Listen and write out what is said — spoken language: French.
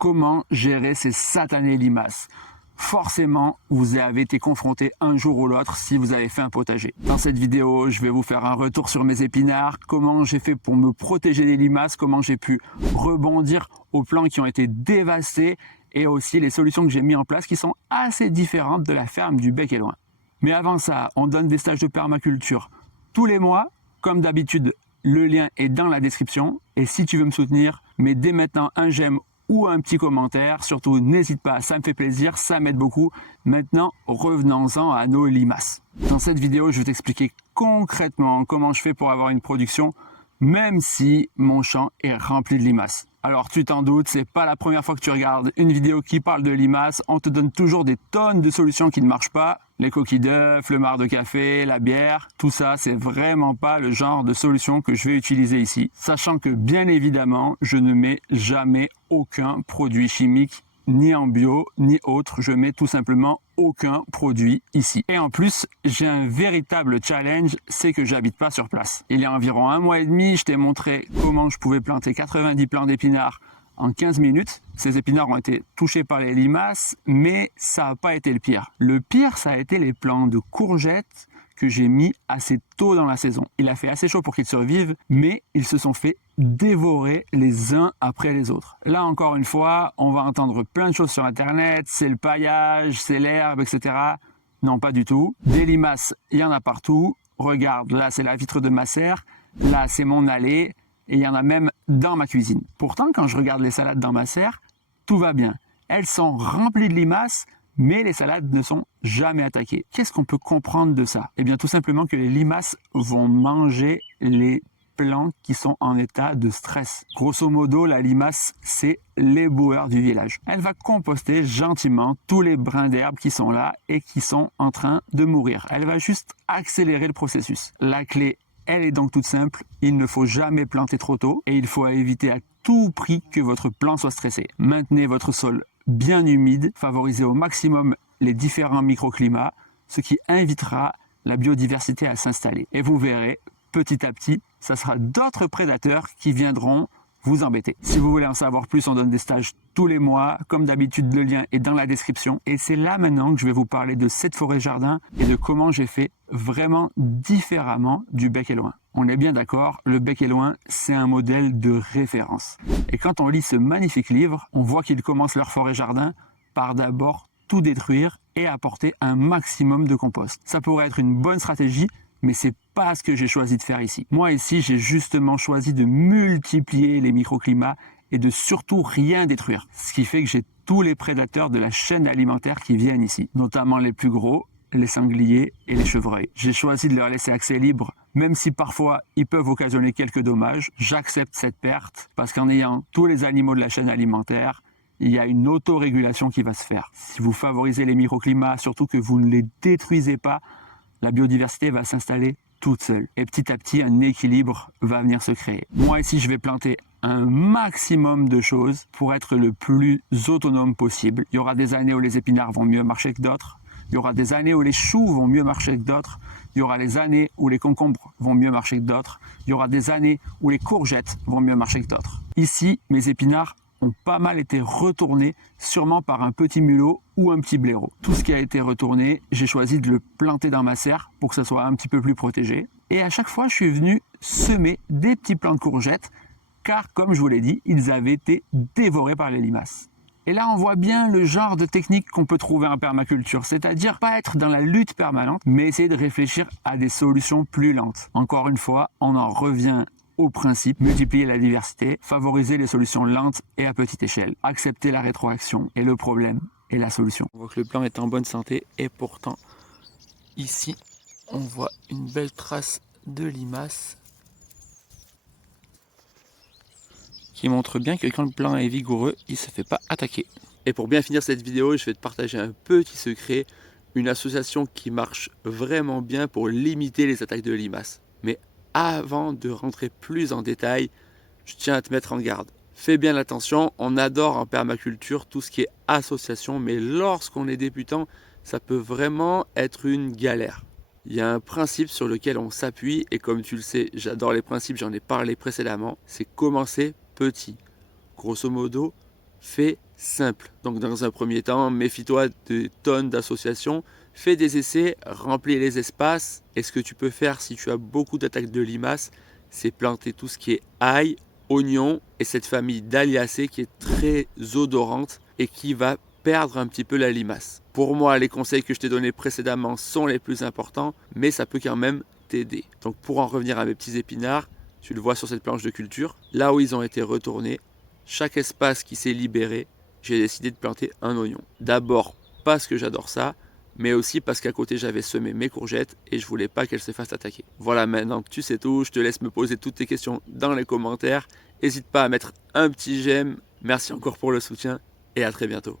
comment gérer ces satanées limaces. Forcément, vous avez été confronté un jour ou l'autre si vous avez fait un potager. Dans cette vidéo, je vais vous faire un retour sur mes épinards, comment j'ai fait pour me protéger des limaces, comment j'ai pu rebondir aux plants qui ont été dévastés et aussi les solutions que j'ai mis en place qui sont assez différentes de la ferme du Bec et Loin. Mais avant ça, on donne des stages de permaculture tous les mois. Comme d'habitude, le lien est dans la description. Et si tu veux me soutenir, mets dès maintenant un j'aime ou un petit commentaire. Surtout, n'hésite pas, ça me fait plaisir, ça m'aide beaucoup. Maintenant, revenons-en à nos limaces. Dans cette vidéo, je vais t'expliquer concrètement comment je fais pour avoir une production, même si mon champ est rempli de limaces. Alors tu t'en doutes, c'est pas la première fois que tu regardes une vidéo qui parle de limaces. On te donne toujours des tonnes de solutions qui ne marchent pas. Les coquilles d'œufs, le marc de café, la bière, tout ça, c'est vraiment pas le genre de solution que je vais utiliser ici. Sachant que bien évidemment, je ne mets jamais aucun produit chimique, ni en bio, ni autre. Je mets tout simplement aucun produit ici. Et en plus, j'ai un véritable challenge, c'est que j'habite pas sur place. Il y a environ 1 mois et demi, je t'ai montré comment je pouvais planter 90 plants d'épinards en 15 minutes. Ces épinards ont été touchés par les limaces, mais ça n'a pas été le pire. Le pire, ça a été les plants de courgettes que j'ai mis assez tôt dans la saison. Il a fait assez chaud pour qu'ils survivent, mais ils se sont fait dévorer les uns après les autres. Là, encore une fois, on va entendre plein de choses sur Internet, c'est le paillage, c'est l'herbe, etc. Non, pas du tout. Des limaces, il y en a partout. Regarde, là, c'est la vitre de ma serre. Là, c'est mon allée. Et il y en a même dans ma cuisine. Pourtant, quand je regarde les salades dans ma serre, tout va bien. Elles sont remplies de limaces, mais les salades ne sont jamais attaquées. Qu'est-ce qu'on peut comprendre de ça? Eh bien, tout simplement que les limaces vont manger les plants qui sont en état de stress. Grosso modo, la limace, c'est l'éboueur du village. Elle va composter gentiment tous les brins d'herbe qui sont là et qui sont en train de mourir. Elle va juste accélérer le processus. La clé, elle est donc toute simple. Il ne faut jamais planter trop tôt et il faut éviter à tout prix que votre plant soit stressé. Maintenez votre sol bien humide, favorisez au maximum les différents microclimats, ce qui invitera la biodiversité à s'installer. Et vous verrez, petit à petit, ça sera d'autres prédateurs qui viendront vous embêter. Si vous voulez en savoir plus, on donne des stages tous les mois. Comme d'habitude, le lien est dans la description. Et c'est là maintenant que je vais vous parler de cette forêt jardin et de comment j'ai fait vraiment différemment du Bec et Loin. On est bien d'accord, le Bec et Loin, c'est un modèle de référence. Et quand on lit ce magnifique livre, on voit qu'ils commencent leur forêt jardin par d'abord tout détruire et apporter un maximum de compost. Ça pourrait être une bonne stratégie, mais c'est pas ce que j'ai choisi de faire ici. Moi ici, j'ai justement choisi de multiplier les microclimats et de surtout rien détruire. Ce qui fait que j'ai tous les prédateurs de la chaîne alimentaire qui viennent ici, notamment les plus gros, les sangliers et les chevreuils. J'ai choisi de leur laisser accès libre, même si parfois ils peuvent occasionner quelques dommages. J'accepte cette perte parce qu'en ayant tous les animaux de la chaîne alimentaire, il y a une autorégulation qui va se faire. Si vous favorisez les microclimats, surtout que vous ne les détruisez pas, la biodiversité va s'installer toute seule. Et petit à petit, un équilibre va venir se créer. Moi ici, je vais planter un maximum de choses pour être le plus autonome possible. Il y aura des années où les épinards vont mieux marcher que d'autres. Il y aura des années où les choux vont mieux marcher que d'autres. Il y aura les années où les concombres vont mieux marcher que d'autres. Il y aura des années où les courgettes vont mieux marcher que d'autres. Ici, mes épinards ont pas mal été retournés, sûrement par un petit mulot ou un petit blaireau. Tout ce qui a été retourné, j'ai choisi de le planter dans ma serre pour que ça soit un petit peu plus protégé. Et à chaque fois, je suis venu semer des petits plants de courgettes, car comme je vous l'ai dit, ils avaient été dévorés par les limaces. Et là, on voit bien le genre de technique qu'on peut trouver en permaculture, c'est-à-dire pas être dans la lutte permanente, mais essayer de réfléchir à des solutions plus lentes. Encore une fois, on en revient au principe, multiplier la diversité, favoriser les solutions lentes et à petite échelle, accepter la rétroaction et le problème est la solution. On voit que le plant est en bonne santé et pourtant, ici, on voit une belle trace de limaces qui montre bien que quand le plant est vigoureux, il ne se fait pas attaquer. Et pour bien finir cette vidéo, je vais te partager un petit secret, une association qui marche vraiment bien pour limiter les attaques de limaces. Mais avant de rentrer plus en détail, je tiens à te mettre en garde. Fais bien attention, on adore en permaculture tout ce qui est association, mais lorsqu'on est débutant, ça peut vraiment être une galère. Il y a un principe sur lequel on s'appuie, et comme tu le sais, j'adore les principes, j'en ai parlé précédemment, c'est commencer petit. Grosso modo, Fais simple. Donc dans un premier temps, méfie-toi de tonnes d'associations. Fais des essais, remplis les espaces. Et ce que tu peux faire si tu as beaucoup d'attaques de limaces, c'est planter tout ce qui est ail, oignon et cette famille d'Aliacées qui est très odorante et qui va perdre un petit peu la limace. Pour moi, les conseils que je t'ai donnés précédemment sont les plus importants, mais ça peut quand même t'aider. Donc pour en revenir à mes petits épinards, tu le vois sur cette planche de culture, là où ils ont été retournés, chaque espace qui s'est libéré, j'ai décidé de planter un oignon. D'abord parce que j'adore ça, mais aussi parce qu'à côté j'avais semé mes courgettes et je voulais pas qu'elles se fassent attaquer. Voilà, maintenant que tu sais tout, je te laisse me poser toutes tes questions dans les commentaires. N'hésite pas à mettre un petit j'aime. Merci encore pour le soutien et à très bientôt.